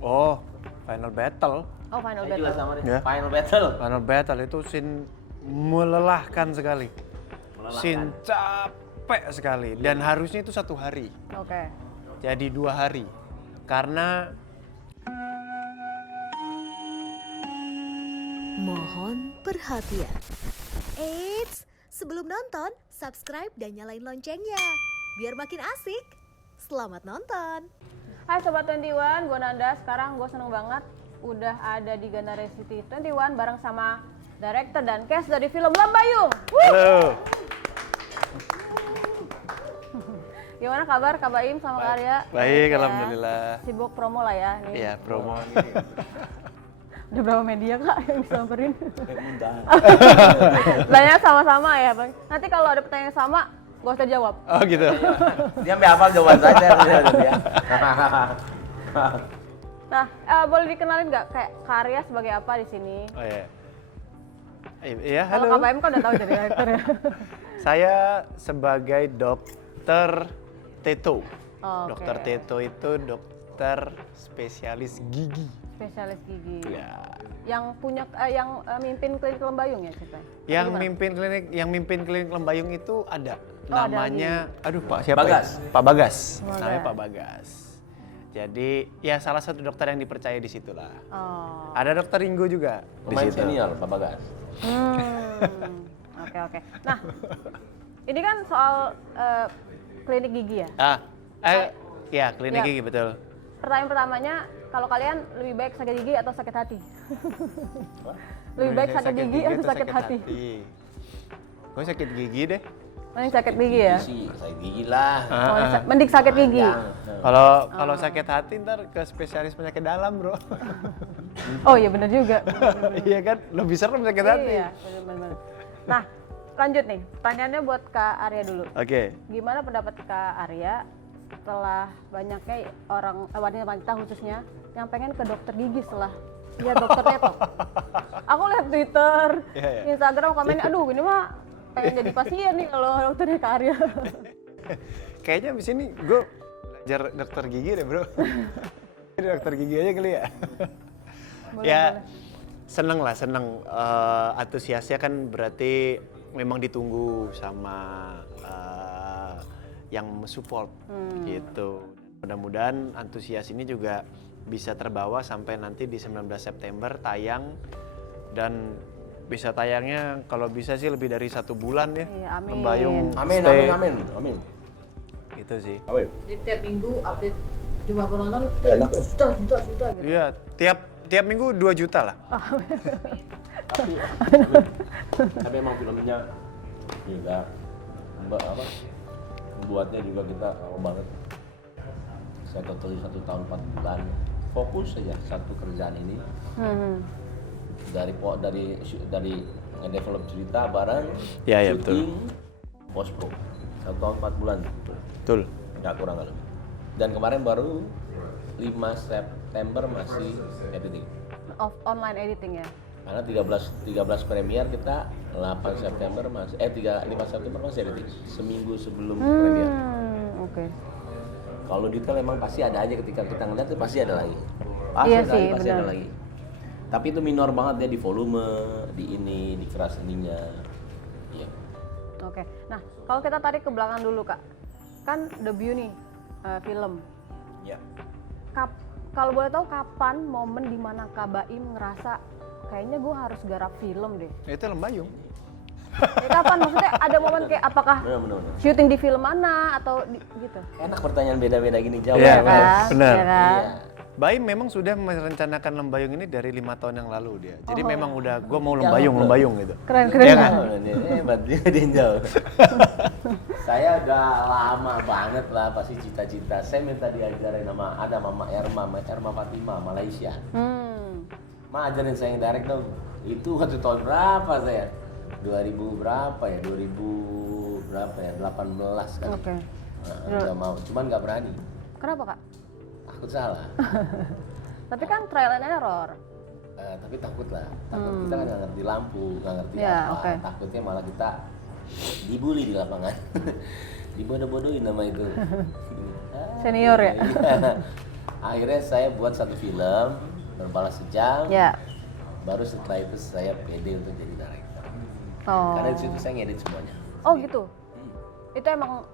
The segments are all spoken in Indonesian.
Oh, Final Battle. Oh, Final Saya juga Battle. sama nih. Ya. Final Battle. Final Battle itu scene melelahkan sekali. Melelahkan. Scene capek sekali. Dan harusnya itu 1 hari. Oke. Jadi 2 hari. Karena Mohon perhatian. Eits, sebelum nonton, subscribe dan nyalain loncengnya. Biar makin asik. Selamat nonton. Hai Sobat 21, gue Nanda. Sekarang gue seneng banget udah ada di Gandaria City 21 bareng sama director dan cast dari film Lembayung. halo. Gimana kabar Kak Baim sama Kak Arya? Baik, Ya. alhamdulillah. Sibuk promo lah ya. Nih. Iya, promo. Udah berapa media Kak yang disamperin? Tanya sama-sama ya Bang. Nanti kalau ada pertanyaan yang sama, gak usah jawab. Oh gitu. Dia sampai hafal jawaban saja dia. Nah, boleh dikenalin nggak kayak Karya sebagai apa di sini? Oh iya. Iya, Kalau halo. Kak Baim kan udah tahu jadi director ya. Saya sebagai dokter Teto. Oke. Dokter Teto itu dokter spesialis gigi. Spesialis gigi. Ya. Yang punya yang mimpin klinik Lembayung ya ceritanya? Yang Gimana? mimpin klinik Lembayung itu ada. Oh, ada Namanya aduh Pak siapa? Bagas. Ya? Pak Bagas. Bagas. Namanya Pak Bagas. Jadi ya salah satu dokter yang dipercaya di situ lah. Oh. Ada dokter Ringo juga di Pemain situ. senior, Pak Bagas. Oke. Nah, ini kan soal klinik gigi ya. Ya klinik Ya. gigi betul. Pertanyaan pertamanya, kalau kalian lebih baik sakit gigi atau sakit hati? Lebih baik sakit gigi atau sakit hati? Gue sakit gigi deh. Mending sakit gigi ya. Sakit gigi lah. Oh, mending sakit gigi. Kalau sakit hati ntar ke spesialis penyakit dalam bro. Oh iya benar juga. Iya kan, lebih serem sakit hati. Iya, benar-benar. Nah, lanjut nih. Pertanyaannya buat Kak Arya dulu. Oke. Gimana pendapat Kak Arya setelah banyaknya orang wanita-wanita khususnya yang pengen ke dokter gigi setelah lihat dokter Teto? Aku lihat Twitter, Iya, iya. Instagram komennya, aduh ini mah pengen jadi pasien nih kalau dokternya Kak Arya. Kayaknya abis ini gue belajar dokter gigi deh bro. Jadi dokter gigi aja kali ya. Boleh, Ya boleh. seneng lah, seneng. Antusiasnya kan berarti memang ditunggu sama yang support gitu. Mudah-mudahan antusias ini juga bisa terbawa sampai nanti di 19 September tayang dan bisa tayangnya kalau bisa sih lebih dari 1 bulan ya. Iya, amin. Lembayung Amin, stay. amin. Gitu sih. Amin. Jadi tiap minggu update jumlah penonton Enak. juta gitu. Iya, tiap minggu 2 juta lah. Tapi emang filmnya juga membuatnya juga kita lama banget. Saya total 1 tahun 4 bulan fokus saja satu kerjaan ini. Dari develop cerita bareng, Ya, ya, betul. syuting, post pro 1 tahun 4 bulan, Betul. nggak kurang lebih. Dan kemarin baru 5 September masih editing. Online editing ya. Karena 13 premier kita 8 September masih 5 September masih editing. Seminggu sebelum premier. Oke. Kalau detail emang pasti ada aja ketika kita ngeliat itu pasti ada lagi. Iya Pasti sih, pasti ada benar. lagi. Tapi itu minor banget ya di volume, di keras seninya. Iya. Oke. Nah, kalau kita tarik ke belakang dulu Kak. Kan debut nih film. Ya. Kalau boleh tahu kapan momen dimana Kak Baim ngerasa kayaknya gue harus garap film deh. Itu Lembayung. Kapan? Maksudnya ada momen kayak apakah Benar. syuting di film mana atau gitu? Enak pertanyaan beda-beda gini jawab. Iya, Iya kan? benar. Iya kan? Iya. Baim memang sudah merencanakan Lembayung ini dari 5 tahun yang lalu dia. Jadi Oh. memang udah, gue mau Ya, Lembayung gitu. Keren. Iya kan? Hebat dia jauh. Saya udah lama banget lah pasti cita-cita. Saya minta diajarin sama ada Mama Erma Fatima Malaysia. Ma ajarin saya yang direct dong. Itu waktu tahun berapa saya? 2000 berapa ya? 2000 berapa ya? 18 kan. Oke. Nah, nggak mau, cuman nggak berani. Kenapa Kak? Takut salah. Tapi kan trial and error. Tapi takut lah. Takut kita kan nggak ngerti lampu, nggak ngerti Ya, apa. oke. Takutnya malah kita dibully di lapangan. Dibodoh-bodohin nama itu. Senior ya? Iya. Akhirnya saya buat satu film berbalas sejam. Ya. Baru setelah itu saya pede untuk jadi director. Oh. Karena di situ saya ngedit semuanya. Oh gitu. Itu emang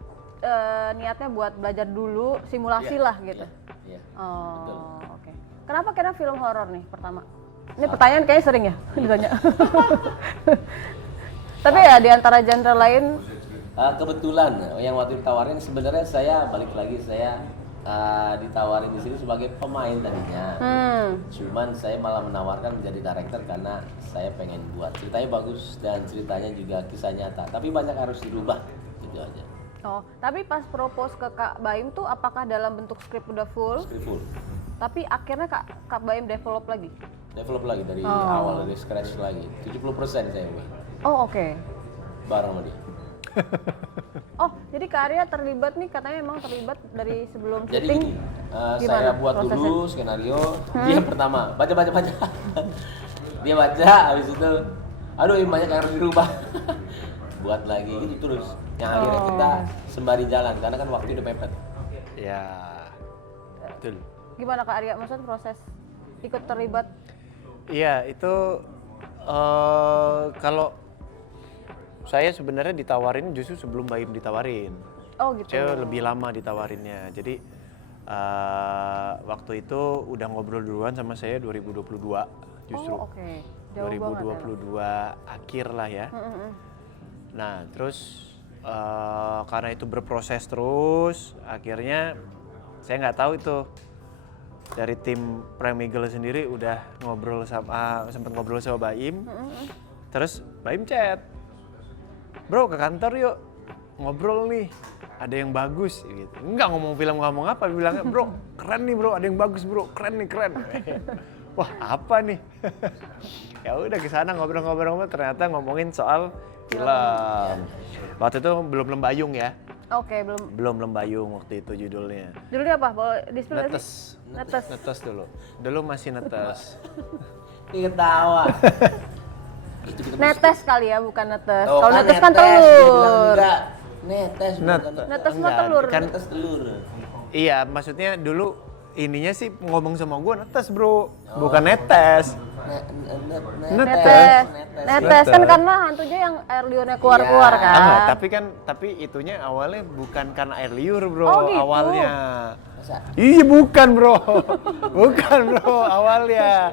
niatnya buat belajar dulu, simulasi lah gitu. Iya. Oh, oke. Kenapa kira film horor nih pertama? Ini pertanyaan kayaknya sering ya ditanya. Tapi ya di antara genre lain, Kebetulan yang waktu ditawarin sebenarnya saya balik lagi saya ditawarin di sini sebagai pemain tadinya. Cuman saya malah menawarkan menjadi director karena saya pengen buat ceritanya bagus dan ceritanya juga kisah nyata. Tapi banyak harus dirubah gitu aja. oh, tapi pas propose ke Kak Baim tuh apakah dalam bentuk skrip udah full? Script full. Tapi akhirnya Kak Baim develop lagi? Develop lagi dari awal, dari scratch lagi. 70% saya buat Oh oke. bareng sama dia. Oh jadi Kak Arya terlibat nih, katanya emang terlibat dari sebelum Jadi syuting? gini, Gimana saya buat prosesnya? dulu skenario, dia pertama baca. Dia baca, habis itu, aduh ini banyak yang harus dirubah. Buat lagi gitu terus. Yang akhirnya kita sembari jalan karena kan waktu udah mepet. Ya, betul. Gimana Kak Arya, maksudnya proses ikut terlibat? Iya, itu kalau saya sebenarnya ditawarin justru sebelum Baim ditawarin. Oh gitu. Saya lebih lama ditawarinnya. Jadi waktu itu udah ngobrol duluan sama saya 2022 justru. Oh oke. Jauh banget ya. 2022 akhir lah ya. Nah, terus karena itu berproses terus, akhirnya saya nggak tahu itu dari tim Prime Eagle sendiri udah ngobrol sama sempat ngobrol sama Baim. Terus Baim chat, "Bro, ke kantor yuk. Ngobrol nih. Ada yang bagus." gitu. Enggak ngomong film, ngomong apa, bilangnya, "Bro, keren nih, Bro. Ada yang bagus, Bro. Keren nih, keren." Wah, apa nih? Ya udah ke sana ngobrol-ngobrol, ternyata ngomongin soal film. Waktu itu belum Lembayung ya. Oke, belum. Belum Lembayung waktu itu judulnya. Judulnya apa? Boleh di-spill nggak Netes. sih? Netes. Netes dulu. Dulu masih netes. Ini ketawa. Itu kita Netes kali ya, bukan netes. Oh, Kalau netes kan dia bilang telur. enggak. Netes bukan Netes mah Enggak, telur. kan netes telur. iya, maksudnya dulu ininya sih ngomong sama gue netes, Bro. Bukan netes. Netes. Netes kan karena hantunya yang air liurnya keluar-keluar Iya. kan. Enggak, tapi itunya awalnya bukan karena air liur, Bro. Oh, gitu. Awalnya. Masa? Iya bukan bro, bukan bro awalnya.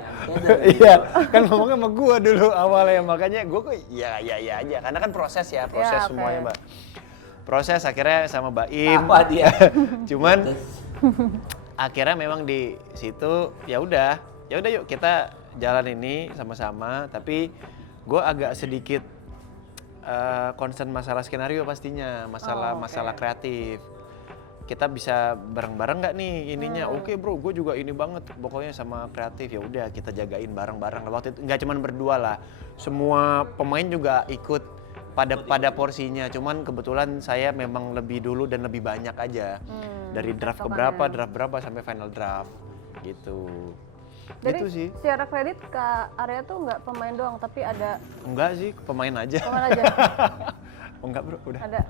Iya kan ngomongnya sama gue dulu awalnya, makanya gue kok ya aja, karena kan proses ya, proses Ya, oke. semuanya mbak. Proses akhirnya sama Baim. Apa dia? Cuman akhirnya memang di situ ya udah yuk kita jalan ini sama-sama. Tapi gue agak sedikit concern masalah skenario pastinya, masalah kreatif. Kita bisa bareng-bareng nggak nih ininya? Oke bro, gue juga ini banget pokoknya sama kreatif. Ya udah kita jagain bareng-bareng. Waktu itu nggak cuma berdua lah, semua pemain juga ikut pada porsinya. Cuman kebetulan saya memang lebih dulu dan lebih banyak aja dari draft ke draft berapa sampai final draft gitu. Jadi Gitu sih. secara kredit Kak Arya tuh nggak pemain doang, tapi ada Enggak sih, pemain aja. pemain aja. Oh enggak bro, udah. Ada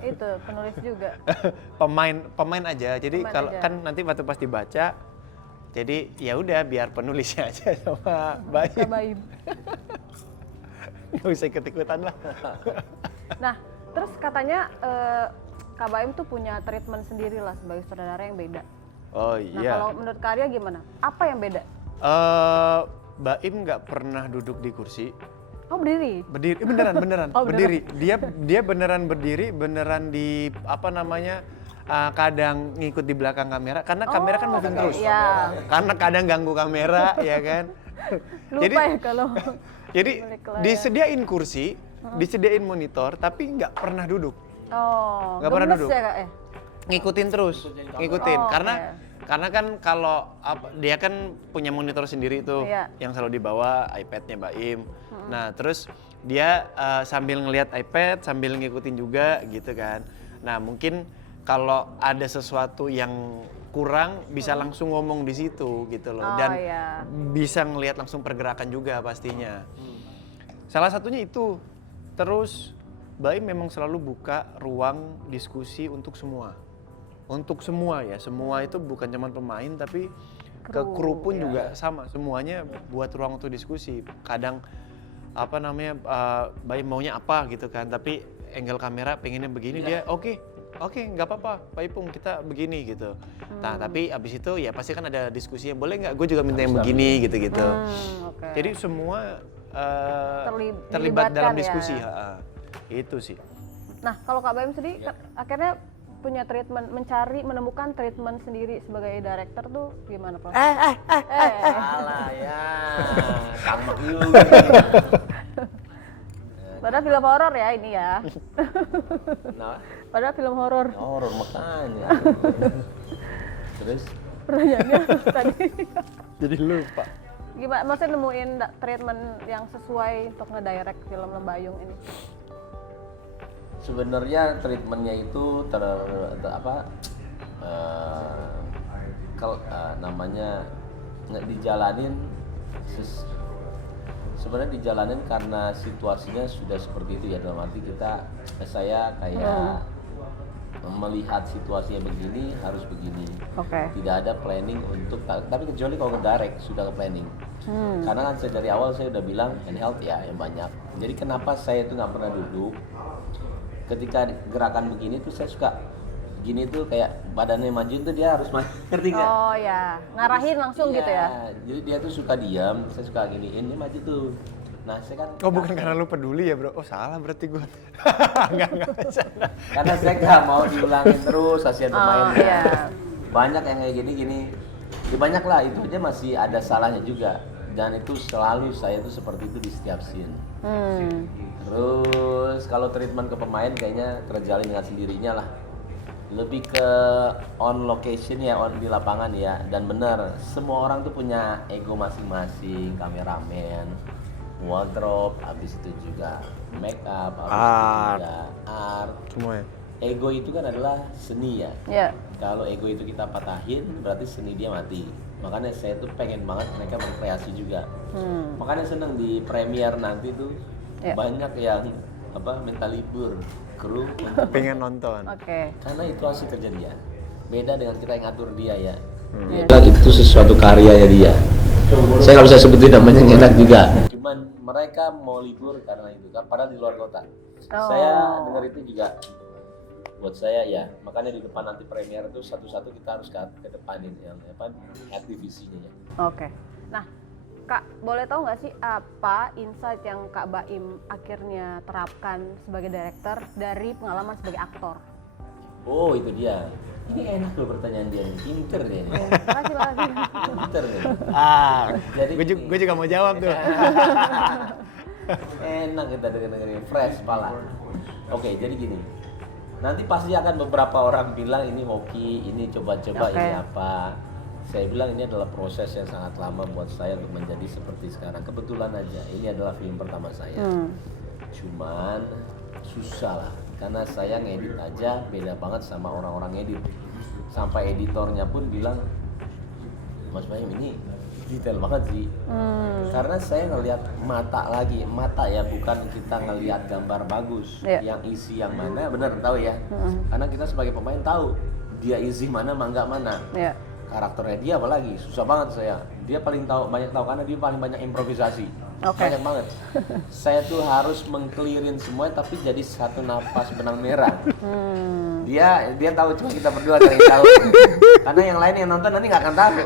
itu penulis juga. pemain aja. Jadi Pemain kalau aja. kan nanti waktu pas dibaca, jadi ya udah biar penulisnya aja sama Kak Baim. Baim. Nggak usah ikut-ikutan lah. Nah, terus katanya Kak Baim tuh punya treatment sendiri lah sebagai saudara yang beda. Oh Nah, iya. kalau menurut Kak Arya gimana? Apa yang beda? Baim nggak pernah duduk di kursi. Oh, berdiri. Berdiri, beneran, Oh, berdiri. Dia beneran berdiri, beneran di apa namanya? Kadang ngikut di belakang kamera karena kamera kan moving terus. Iya. Karena kadang ganggu kamera, ya kan. Lupa ya kalau Jadi balik layar. disediain kursi, disediain monitor, tapi nggak pernah duduk. Oh, Nggak pernah gemes duduk. ya Kak ya? Ngikutin terus, ngikutin. Oh, Karena kan kalau dia kan punya monitor sendiri tuh, Iya. yang selalu dibawa iPad-nya Baim. Nah terus dia sambil ngelihat iPad, sambil ngikutin juga gitu kan. Nah mungkin kalau ada sesuatu yang kurang bisa langsung ngomong di situ gitu loh, Oh, dan iya. bisa ngelihat langsung pergerakan juga pastinya. Salah satunya itu. Terus Baim memang selalu buka ruang diskusi untuk semua. untuk semua ya, semua itu bukan cuma pemain tapi ke kru pun juga sama, semuanya buat ruang untuk diskusi. Kadang apa namanya, Baim maunya apa gitu kan, tapi angle kamera pengennya begini, dia oke, nggak apa-apa Pak Ipung, kita begini gitu. Nah tapi abis itu ya pasti kan ada diskusinya, boleh nggak gue juga minta yang begini gitu-gitu. Jadi semua terlibat dalam diskusi, itu sih. Nah kalau Kak Baim sendiri akhirnya punya treatment, menemukan treatment sendiri sebagai director tuh gimana Pak? Salah ya, kamu Padahal film horor ya ini ya. Nah, Padahal film horor. horor makanya. Terus Pertanyaannya tadi Jadi lupa. gimana? Maksudnya nemuin treatment yang sesuai untuk ngedirect film Lembayung ini? sebenarnya treatmentnya itu namanya nggak dijalanin sebenarnya dijalanin karena situasinya sudah seperti itu ya, dalam arti saya kayak melihat situasinya begini harus begini. Tidak ada planning untuk, tapi kecuali kalau ngedirect sudah ke planning. Karena kan dari awal saya udah bilang handheld ya yang banyak. Jadi kenapa saya itu nggak pernah duduk ketika gerakan begini tuh, saya suka gini tuh kayak badannya maju tuh dia harus maju, ngerti nggak? Oh ya, ngarahin langsung gitu ya? Jadi dia tuh suka diam, saya suka giniin, dia maju tuh. Nah saya kan Bukan karena lu peduli ya bro, salah berarti gue. Enggak bercanda. karena saya nggak mau diulangin terus, kasihan pemainnya. Iya. Banyak yang kayak gini-gini, ya banyak lah, itu aja masih ada salahnya juga. Dan itu selalu saya tuh seperti itu di setiap scene. Terus kalau treatment ke pemain kayaknya terjalin dengan sendirinya lah. Lebih ke on location ya, on di lapangan ya. Dan benar, semua orang tuh punya ego masing-masing, kameramen, wardrobe, habis itu juga make up, habis itu juga art. Semuanya. Ego itu kan adalah seni ya. Iya. Kalau ego itu kita patahin, berarti seni dia mati. Makanya saya tuh pengen banget mereka berkreasi juga. Makanya seneng di premiere nanti tuh banyak yang minta libur kru untuk Pengen nonton. karena itu hasil kerja dia. Beda dengan kita yang ngatur dia ya. Iya. Dia bilang itu sesuatu karya ya dia. Saya nggak bisa sebutin namanya, enak juga. Cuman mereka mau libur karena itu kan, padahal di luar kota. Saya dengar itu juga buat saya ya. Makanya di depan nanti premiere itu satu-satu kita harus ke depanin yang head divisinya ya. Nah Kak, boleh tahu nggak sih apa insight yang Kak Baim akhirnya terapkan sebagai director dari pengalaman sebagai aktor? Oh itu dia. Ini enak loh pertanyaan dia nih, pinter dia nih. Makasih. Pinter nih. Jadi gue juga mau jawab tuh. Enak kita dengerin fresh pala. Oke, jadi gini. Nanti pasti akan beberapa orang bilang ini hoki, ini coba-coba, ini apa. Saya bilang ini adalah proses yang sangat lama buat saya untuk menjadi seperti sekarang. Kebetulan aja, ini adalah film pertama saya. Cuman susah lah, karena saya ngedit aja beda banget sama orang-orang edit. Sampai editornya pun bilang, Mas Baim ini detail banget sih. Karena saya ngelihat mata ya, bukan kita ngelihat gambar bagus. Yang isi yang mana, bener tahu ya. Karena kita sebagai pemain tahu dia isi mana, mangga mana. Karakternya dia apalagi susah banget saya. Dia paling banyak tahu karena dia paling banyak improvisasi. Banyak banget. Saya tuh harus mengclearin semua tapi jadi satu napas benang merah. Dia tahu, cuma kita berdua yang tahu. Karena yang lain yang nonton nanti nggak akan tahu.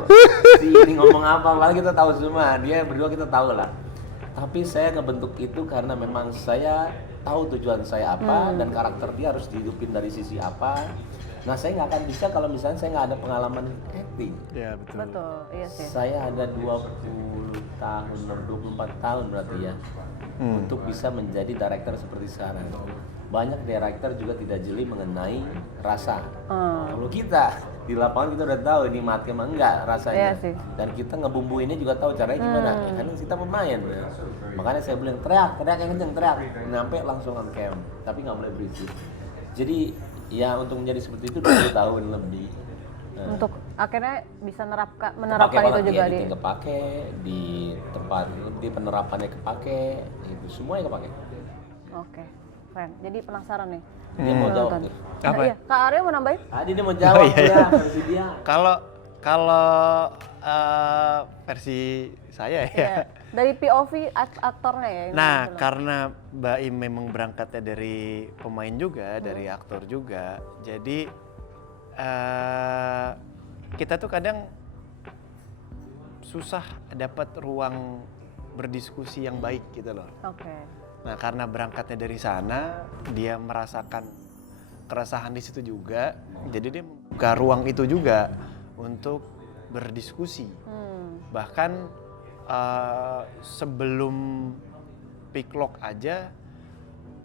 Si ini ngomong apa, malah kita tahu semua. Dia berdua kita tahu lah. Tapi saya ngebentuk itu karena memang saya tahu tujuan saya apa dan karakter dia harus dihidupin dari sisi apa. Nah saya nggak akan bisa kalau misalnya saya nggak ada pengalaman acting. Iya betul. Iya sih. Saya ada 24 tahun berarti ya untuk bisa menjadi director seperti sekarang. Banyak director juga tidak jeli mengenai rasa. Kalau kita di lapangan kita udah tahu ini mati emang enggak rasanya. Dan kita ngebumbuinnya juga tahu caranya gimana. Karena kita pemain. Makanya saya bilang teriak yang kenceng, teriak. Nyampe langsung on cam. Tapi nggak boleh berisik. Jadi ya untuk menjadi seperti itu 20 tahun lebih. Untuk akhirnya bisa menerapkan itu juga di kepake, di tempat di penerapannya kepake, itu semuanya kepake. keren. Jadi penasaran nih. Dia mau jawab Nonton. nih. Apa? Iya, Kak Arya mau nambahin? Tadi dia mau jawab Oh, iya, iya. ya versi dia. Kalau versi saya ya. Iya. Dari POV aktornya ya. ini Nah, film. karena Mbak Im memang berangkatnya dari pemain juga, dari aktor juga, jadi kita tuh kadang susah dapat ruang berdiskusi yang baik gitu loh. Oke. Nah, karena berangkatnya dari sana, dia merasakan keresahan di situ juga, jadi dia membuka ruang itu juga untuk berdiskusi. Bahkan sebelum pick-lock aja,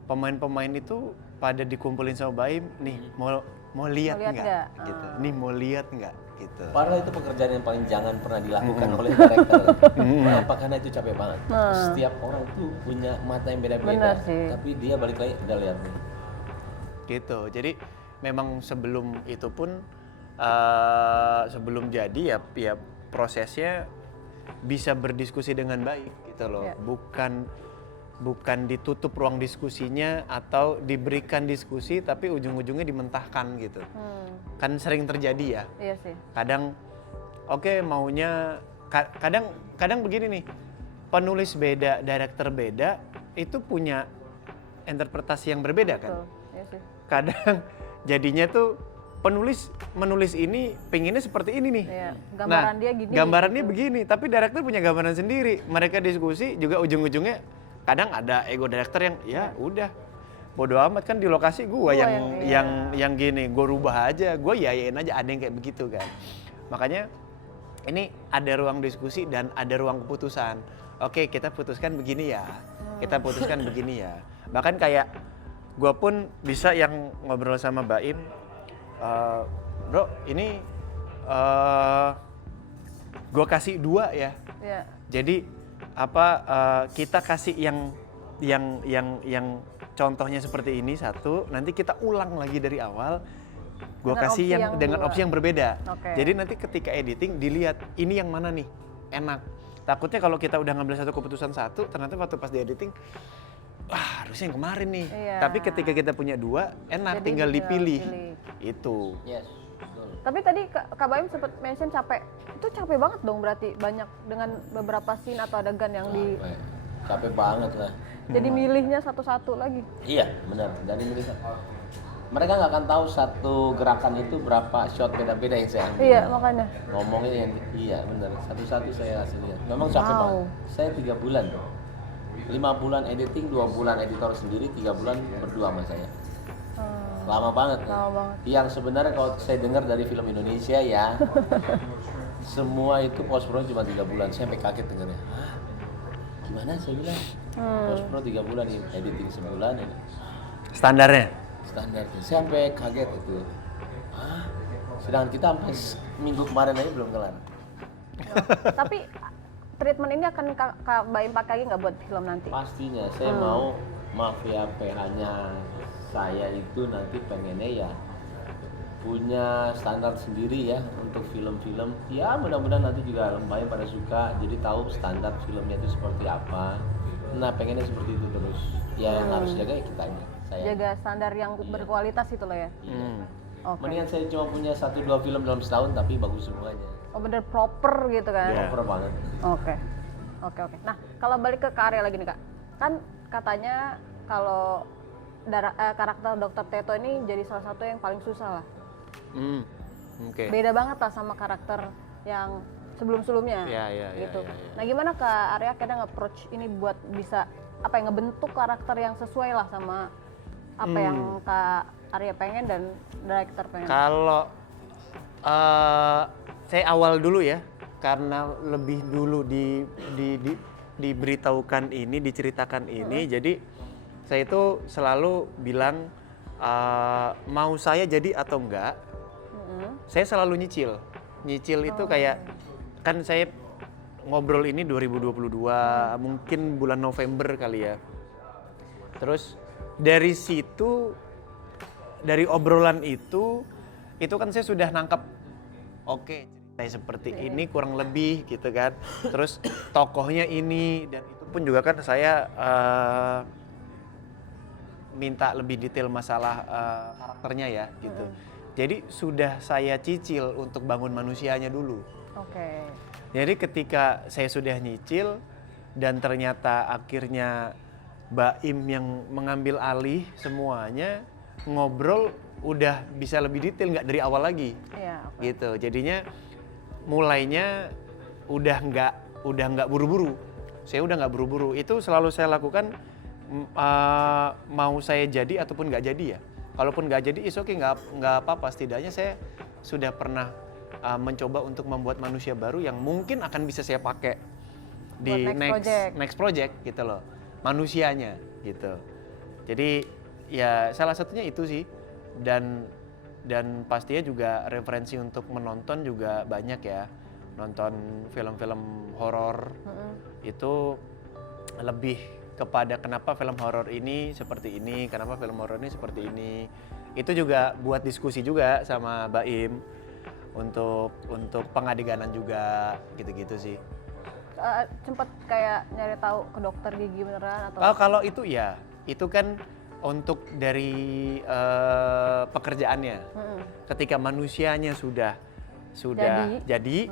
pemain-pemain itu pada dikumpulin sama Baim, nih mau lihat Mau lihat nggak? nggak? Gitu. Nih mau lihat nggak? Gitu. Padahal itu pekerjaan yang paling jangan pernah dilakukan oleh director. Kenapa? Karena itu capek banget. Setiap orang tuh punya mata yang Benar beda-beda. sih. Tapi dia balik lagi, udah lihat nih. Gitu. Jadi memang sebelum itu pun sebelum jadi ya prosesnya bisa berdiskusi dengan baik gitu loh. Ya. Bukan ditutup ruang diskusinya atau diberikan diskusi tapi ujung-ujungnya dimentahkan gitu. Kan sering terjadi ya. Iya sih. Kadang oke maunya kadang begini nih. Penulis beda, director beda itu punya interpretasi yang berbeda kan. Betul. Iya sih. Kadang jadinya tuh menulis ini pengennya seperti ini nih. Iya, gambaran dia gini, Gambarannya gitu. begini, tapi director punya gambaran sendiri. Mereka diskusi juga ujung-ujungnya kadang ada ego director yang ya udah bodo amat kan di lokasi gua yang gini, gua rubah aja, gua yayain aja, ada yang kayak begitu kan. Makanya ini ada ruang diskusi dan ada ruang keputusan. Oke, kita putuskan begini ya. Kita putuskan begini ya. Bahkan kayak gua pun bisa yang ngobrol sama Baim, bro ini gue kasih 2 ya. Iya. Jadi kita kasih yang contohnya seperti ini satu, nanti kita ulang lagi dari awal. Gue Dengan kasih opsi yang yang dengan dua. opsi yang berbeda. Oke. Jadi nanti ketika editing dilihat ini yang mana nih enak. Takutnya kalau kita udah ngambil satu keputusan satu, ternyata waktu pas di editing harusnya yang kemarin nih. Iya. Tapi ketika kita punya 2, enak Jadi tinggal dipilih. pilih. Itu. Yes, betul. Tapi tadi Kak Baim sempat mention capek. Itu capek banget dong berarti banyak dengan beberapa scene atau adegan yang di Capek banget lah. jadi milihnya satu-satu lagi. Iya, benar. Dari mereka nggak akan tahu satu gerakan itu berapa shot beda-beda yang saya ambil. Iya, makanya. Ngomongin yang iya benar. Satu-satu saya kasih lihat. Memang capek Wow. banget. Saya 3 bulan. 5 bulan editing, 2 bulan editor sendiri, 3 bulan berdua sama saya. Lama banget. Lama banget. Yang sebenarnya kalau saya dengar dari film Indonesia ya, semua itu post pro cuma 3 bulan. Saya sampai kaget dengarnya. Hah? Gimana saya bilang? Post pro 3 bulan, editing sebulan ini. Standarnya. Standarnya. Saya sampai kaget itu. Hah? Sedangkan kita sampai minggu kemarin aja belum kelar. Tapi treatment ini akan Kak Baim pakai lagi nggak buat film nanti? Pastinya saya mau mafia PH-nya saya itu nanti pengennya ya punya standar sendiri ya untuk film-film. Ya mudah-mudahan nanti juga Baim pada suka, jadi tahu standar filmnya itu seperti apa. Nah pengennya seperti itu terus. Ya yang harus jaga ya kitanya. Saya. Jaga standar yang berkualitas itu loh ya. Iya. Oke. Mendingan saya cuma punya 1-2 film dalam setahun tapi bagus semuanya. Oh bener proper gitu kan? Iya. Proper banget. Oke. Oke. Nah kalau balik ke Kak Arya lagi nih Kak, kan katanya kalau karakter Dr. Teto ini jadi salah satu yang paling susah lah. Oke. Beda banget lah sama karakter yang sebelum-sebelumnya. Iya, gitu. iya, iya. Nah gimana Kak Arya akhirnya nge-approach ini buat bisa ngebentuk karakter yang sesuai lah sama apa yang Kak Arya pengen dan director pengen. Kalau saya awal dulu ya, karena lebih dulu diberitahukan ini, diceritakan ini, jadi saya itu selalu bilang mau saya jadi atau enggak, saya selalu nyicil itu kayak kan saya ngobrol ini 2022 mungkin bulan November kali ya. Terus dari situ, dari obrolan itu kan saya sudah nangkep, oke, cerita seperti ini kurang lebih gitu kan. Terus tokohnya ini, dan itu pun juga kan saya minta lebih detail masalah karakternya ya gitu. Jadi sudah saya cicil untuk bangun manusianya dulu. Oke. Jadi ketika saya sudah nyicil dan ternyata akhirnya Mbak Im yang mengambil alih semuanya, ngobrol udah bisa lebih detail, nggak dari awal lagi. Iya. Oke. Gitu. Jadinya mulainya udah nggak buru-buru. Saya udah nggak buru-buru. Itu selalu saya lakukan mau saya jadi ataupun nggak jadi ya. Kalaupun nggak jadi, oke, nggak apa-apa. Setidaknya saya sudah pernah mencoba untuk membuat manusia baru yang mungkin akan bisa saya pakai di Buat next project gitu loh, manusianya gitu. Jadi ya salah satunya itu sih, dan pastinya juga referensi untuk menonton juga banyak ya. Nonton film-film horor itu lebih kepada kenapa film horor ini seperti ini, kenapa film horor ini seperti ini. Itu juga buat diskusi juga sama Mbak Im untuk pengadeganan juga gitu-gitu sih. Sempet kayak nyari tahu ke dokter gigi beneran atau? Kalau itu ya, itu kan untuk dari pekerjaannya. Ketika manusianya sudah jadi,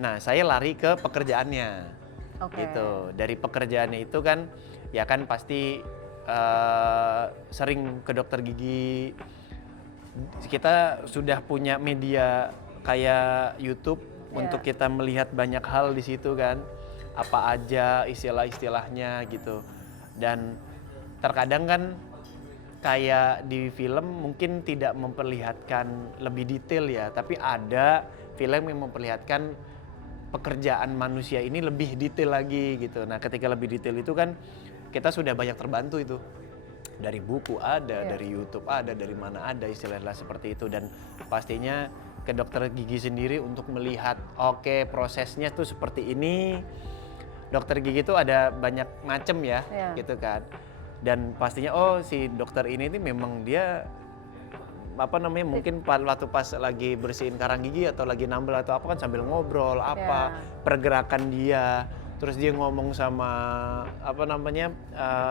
nah saya lari ke pekerjaannya. Oke. Gitu. Dari pekerjaannya itu kan ya kan pasti sering ke dokter gigi. Kita sudah punya media kayak YouTube untuk kita melihat banyak hal di situ kan, apa aja istilah-istilahnya gitu. Dan terkadang kan kayak di film mungkin tidak memperlihatkan lebih detail ya, tapi ada film yang memperlihatkan pekerjaan manusia ini lebih detail lagi gitu. Nah ketika lebih detail itu kan kita sudah banyak terbantu itu. Dari buku ada, dari YouTube ada, dari mana ada istilah-istilah seperti itu. Dan pastinya ke dokter gigi sendiri untuk melihat oke, prosesnya tuh seperti ini. Dokter gigi itu ada banyak macam ya gitu kan. Dan pastinya si dokter ini tuh memang dia mungkin waktu pas lagi bersihin karang gigi atau lagi nambel atau apa kan sambil ngobrol pergerakan dia, terus dia ngomong sama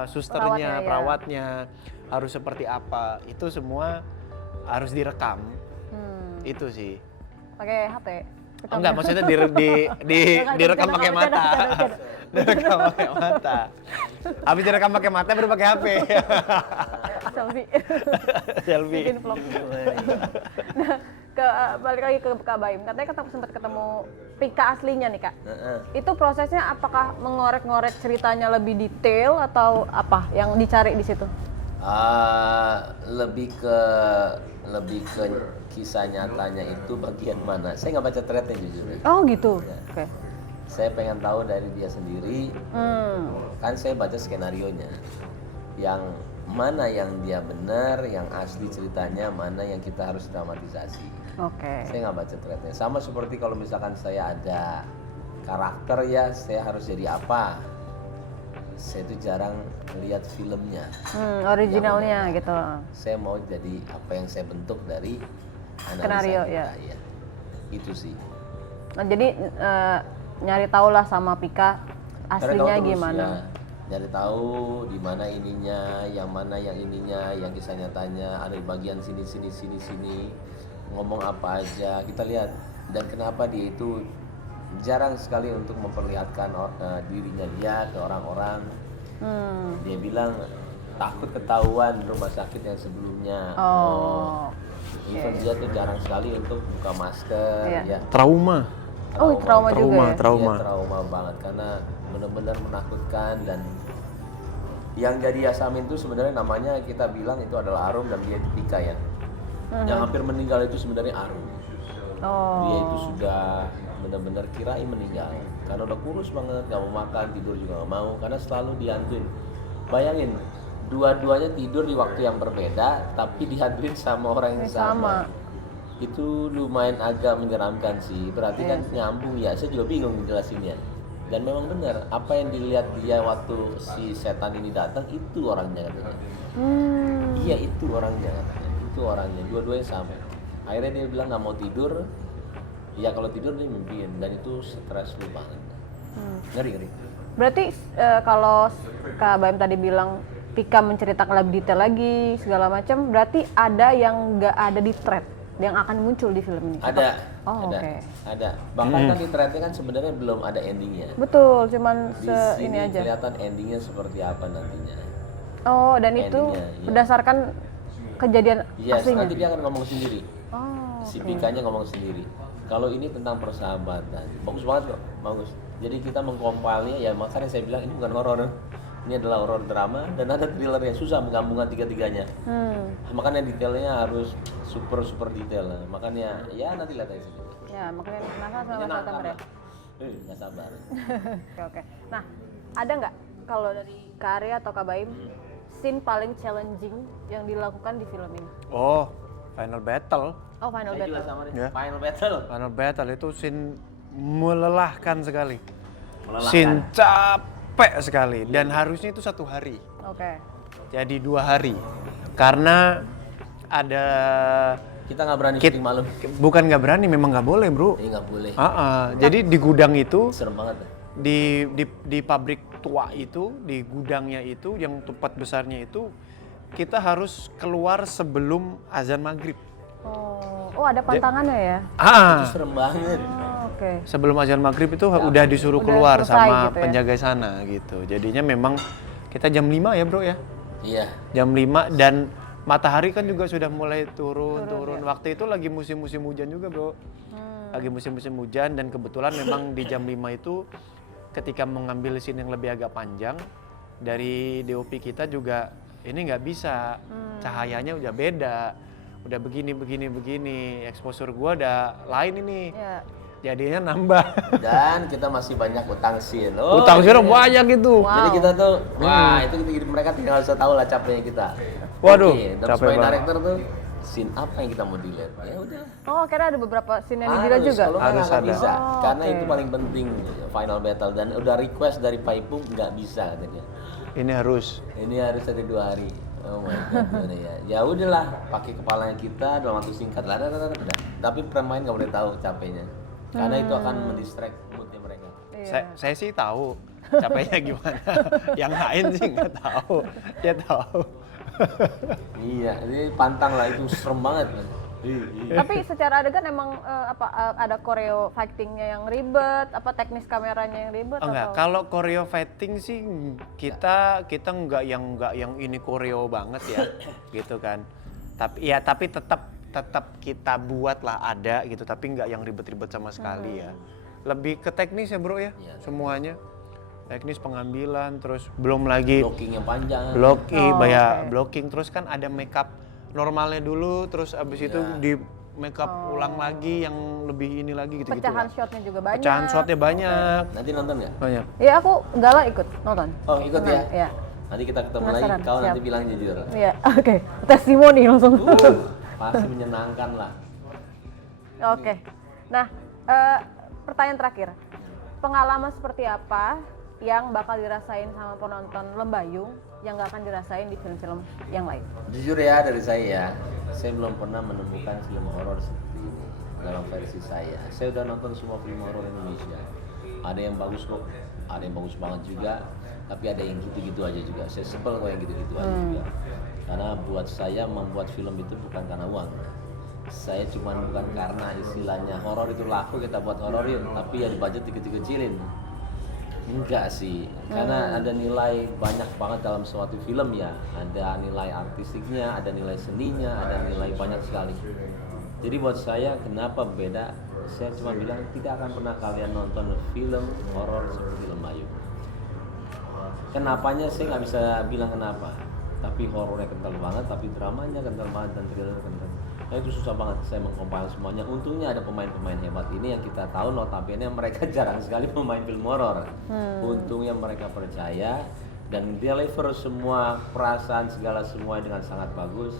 susternya, perawatnya harus seperti apa, itu semua harus direkam. Itu sih. Pakai HP? Enggak, maksudnya direkam pakai mata. Direkam pakai mata. Habis direkam pakai mata baru pakai HP. Selfie. Bikin vlog. Nah, balik lagi ke Kak Baim. Katanya sempat ketemu Pika aslinya nih Kak. Itu prosesnya apakah mengorek-ngorek ceritanya lebih detail atau apa yang dicari di situ? Lebih ke kisah nyatanya itu bagian mana? Saya nggak baca threadnya jujur. Oh gitu. Ya. Oke. Saya pengen tahu dari dia sendiri. Kan saya baca skenarionya. Yang mana yang dia benar, yang asli ceritanya, mana yang kita harus dramatisasi. Oke. Saya nggak baca threadnya. Sama seperti kalau misalkan saya ada karakter ya, saya harus jadi apa. Saya itu jarang lihat filmnya. Originalnya gitu. Saya mau jadi apa yang saya bentuk dari Skenario analisa kita, ya. Itu sih. Nah, jadi nyari tahu lah sama Pika aslinya gimana. Nyari tahu di mana ininya, yang mana yang ininya, yang kisah nyatanya, ada di bagian sini, ngomong apa aja, kita lihat. Dan kenapa dia itu jarang sekali untuk memperlihatkan dirinya dia ke orang-orang. Dia bilang takut ketahuan rumah sakit yang sebelumnya. Even dia tuh jarang sekali untuk buka masker, ya. Trauma. Trauma juga ya? Trauma banget karena benar-benar menakutkan. Dan yang jadi Yasamin itu sebenarnya namanya kita bilang itu adalah Arum dan dia itu Pika ya. Yang hampir meninggal itu sebenarnya Arum. Dia itu sudah benar-benar kirain meninggal karena udah kurus banget, gak mau makan, tidur juga gak mau karena selalu dihantuin. Bayangin, dua-duanya tidur di waktu yang berbeda tapi dihantuin sama orang yang sama. Itu lumayan agak menyeramkan sih. Berarti kan nyambung ya. Saya juga bingung jelasinnya. Dan memang benar apa yang dilihat dia waktu si setan ini datang itu orangnya katanya. Iya itu orangnya katanya. Itu orangnya. Dua-duanya sama. Akhirnya dia bilang nggak mau tidur. Ya kalau tidur dia mimpiin dan itu stres lu banget. Ngeri. Berarti kalau Kak Baim tadi bilang Pika menceritakan lebih detail lagi segala macam, berarti ada yang nggak ada di thread yang akan muncul di film ini? Ada, Oh, ada, oke. ada. Bahkan kan di threadnya kan sebenarnya belum ada endingnya. Betul, cuman Di ini sini aja. kelihatan endingnya seperti apa nantinya. Oh, dan itu Endingnya, iya. berdasarkan kejadian Yes, aslinya. nanti dia akan ngomong sendiri. Oh, Si Pikanya ngomong sendiri. Kalau ini tentang persahabatan, bagus banget kok, bagus. Jadi kita mengkompilnya, ya makanya saya bilang ini bukan horor. Ini adalah horor drama dan ada thriller yang susah menggabungkan tiga-tiganya. Makanya detailnya harus super detail. Makanya ya nanti lihat aja sendiri. ya makanya kenapa sama Mas Menyenangkan Altam ya? lah. Nggak sabar. Oke, oke. Nah, ada nggak kalau dari Kak Arya atau Kak Baim scene paling challenging yang dilakukan di film ini? Oh, Final Battle. Oh, Final Saya juga Battle. sama nih. Ya. Final Battle. Final Battle itu scene melelahkan sekali. Melelahkan. Scene capek sekali dan harusnya itu 1 hari. Oke. Jadi 2 hari. Karena ada Kita nggak berani Kit- syuting malam. bukan nggak berani, memang nggak boleh, Bro. Ini nggak boleh. Jadi di gudang itu, Serem banget. di pabrik tua itu, di gudangnya itu, yang tempat besarnya itu, kita harus keluar sebelum azan maghrib. Oh, ada pantangannya ya? Itu serem banget. Oh, oke. Sebelum azan maghrib itu udah disuruh Udah keluar selesai sama gitu ya? penjaga sana gitu. Jadinya memang kita jam 5 ya, Bro ya. Iya. Jam 5 dan matahari kan juga sudah mulai turun. ya? Waktu itu lagi musim-musim hujan juga, Bro. Lagi musim-musim hujan dan kebetulan memang di jam 5 itu ketika mengambil scene yang lebih agak panjang dari DOP kita juga ini nggak bisa. Cahayanya udah beda. Udah begini, exposure gua udah lain ini. Ya. Jadinya nambah. Dan kita masih banyak utang scene. Oh, Utang sih iya. banyak gitu. Jadi kita tuh, wah itu mereka tinggal bisa tahu lah capeknya kita. Waduh, Oke, dan capek sebagai banget. director tuh scene apa yang kita mau dilihat? Ya udah. Oh, kira ada beberapa scene yang dilihat juga? Kalau nggak, Harus nggak ada. bisa, Oh, karena oke. itu paling penting final battle dan udah request dari Paipung nggak bisa katanya. Ini harus. Ini harus ada 2 hari. Oh my god, gimana ya? Ya udahlah, pakai kepalanya kita dalam waktu singkat lah. Tapi pemain nggak boleh tahu capeknya, karena itu akan mendistract moodnya mereka. Iya. Saya sih tahu capeknya gimana. Yang lain sih nggak tahu. Dia tahu. Iya, ini pantang lah itu serem banget. Man. Tapi secara adegan emang ada koreo fightingnya yang ribet, apa teknis kameranya yang ribet Oh, enggak, atau? kalau choreo fighting sih kita nggak yang ini choreo banget ya, gitu kan. Tapi tetap kita buat lah ada gitu, tapi nggak yang ribet-ribet sama sekali ya. Lebih ke teknis ya, Bro ya, Iya. semuanya. Teknis pengambilan, terus belum lagi Blocking yang panjang. blocking, Oh, oke. blocking, terus kan ada makeup normalnya dulu, terus abis itu di makeup ulang lagi yang lebih ini lagi gitu-gitu. Pecahan lah. shotnya juga banyak. Pecahan shotnya banyak. Nanti nonton nggak? Banyak. Iya, aku galak ikut nonton. Oh ikut ya? Iya. Nanti kita ketemu Penasaran, lagi, kau siap. nanti bilang jujur. Iya, oke. Testimoni langsung. Pasti menyenangkan lah. Oke. Nah, pertanyaan terakhir. Pengalaman seperti apa yang bakal dirasain sama penonton Lembayung yang nggak akan dirasain di film-film yang lain? Jujur ya dari saya belum pernah menemukan film horor seperti ini dalam versi saya. Saya udah nonton semua film horor Indonesia. Ada yang bagus kok, ada yang bagus banget juga, tapi ada yang gitu-gitu aja juga. Saya sebel kok yang gitu-gitu aja juga. Karena buat saya membuat film itu bukan karena uang. Saya cuma bukan karena istilahnya horor itu laku kita buat horor yuk, tapi ya di budget dikecil-kecilin. Enggak sih, karena ada nilai banyak banget dalam suatu film ya. Ada nilai artistiknya, ada nilai seninya, ada nilai banyak sekali. Jadi buat saya kenapa beda? Saya cuma bilang tidak akan pernah kalian nonton film horor seperti Lembayung. Kenapanya saya nggak bisa bilang kenapa. Tapi horornya kental banget, tapi dramanya kental banget dan thriller kental. Nah itu susah banget saya mengkompil semuanya. Untungnya ada pemain-pemain hebat ini yang kita tahu notabene mereka jarang sekali pemain film horor. Untungnya mereka percaya dan deliver semua perasaan segala semua dengan sangat bagus.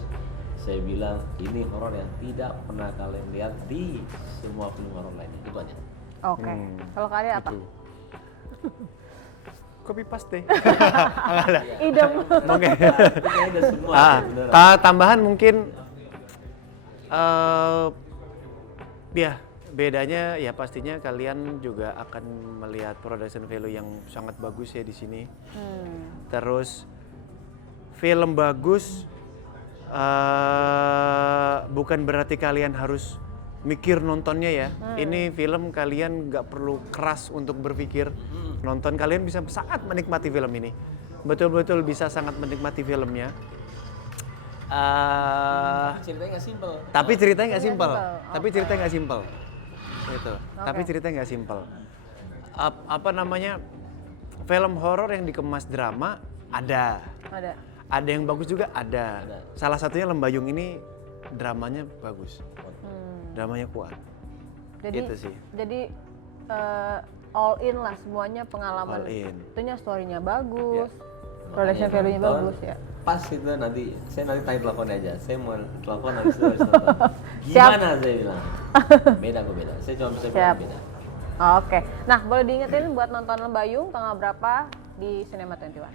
Saya bilang ini horor yang tidak pernah kalian lihat di semua film horor lainnya. Itu aja. Oke. Kalau kalian apa? Copy paste. Idem. Oke. Itu kayaknya udah semua. beneran. Tambahan mungkin ya bedanya ya pastinya kalian juga akan melihat production value yang sangat bagus ya di sini. Terus film bagus bukan berarti kalian harus mikir nontonnya ya. Ini film kalian nggak perlu keras untuk berpikir nonton, kalian bisa sangat menikmati film ini. Betul-betul bisa sangat menikmati filmnya. Ceritanya nggak simpel. Tapi ceritanya nggak Nggak simpel. simpel. Tapi ceritanya nggak simpel. Gitu. Tapi ceritanya nggak simpel. Apa namanya? Film horor yang dikemas drama ada. Ada. Ada yang bagus juga ada. Salah satunya Lembayung ini dramanya bagus. Dramanya kuat. Jadi Itu sih. jadi all in lah semuanya pengalaman. All in. Tentunya story-nya bagus. Ya. Production Makanya value-nya nonton, bagus ya. Pas itu nanti, saya nanti tanya telepon aja. Saya mau telepon habis itu harus nonton. Siap. Gimana saya bilang? Beda kok beda. Saya cuma bisa Siap. bilang beda. Oke. Nah, boleh diingetin buat nonton Lembayung tanggal berapa di Cinema 21?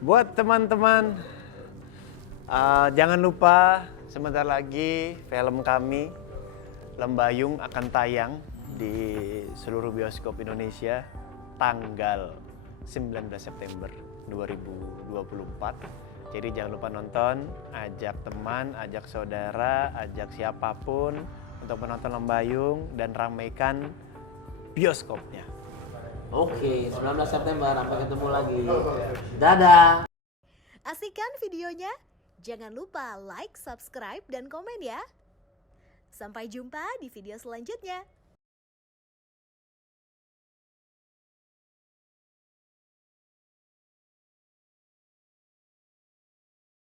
Buat teman-teman, jangan lupa sebentar lagi film kami Lembayung akan tayang di seluruh bioskop Indonesia tanggal 19 September 2024. Jadi jangan lupa nonton, ajak teman, ajak saudara, ajak siapapun untuk menonton Lembayung dan ramaikan bioskopnya. Oke, 19 September sampai ketemu lagi. Dadah. Asik kan videonya? Jangan lupa like, subscribe, dan komen ya. Sampai jumpa di video selanjutnya.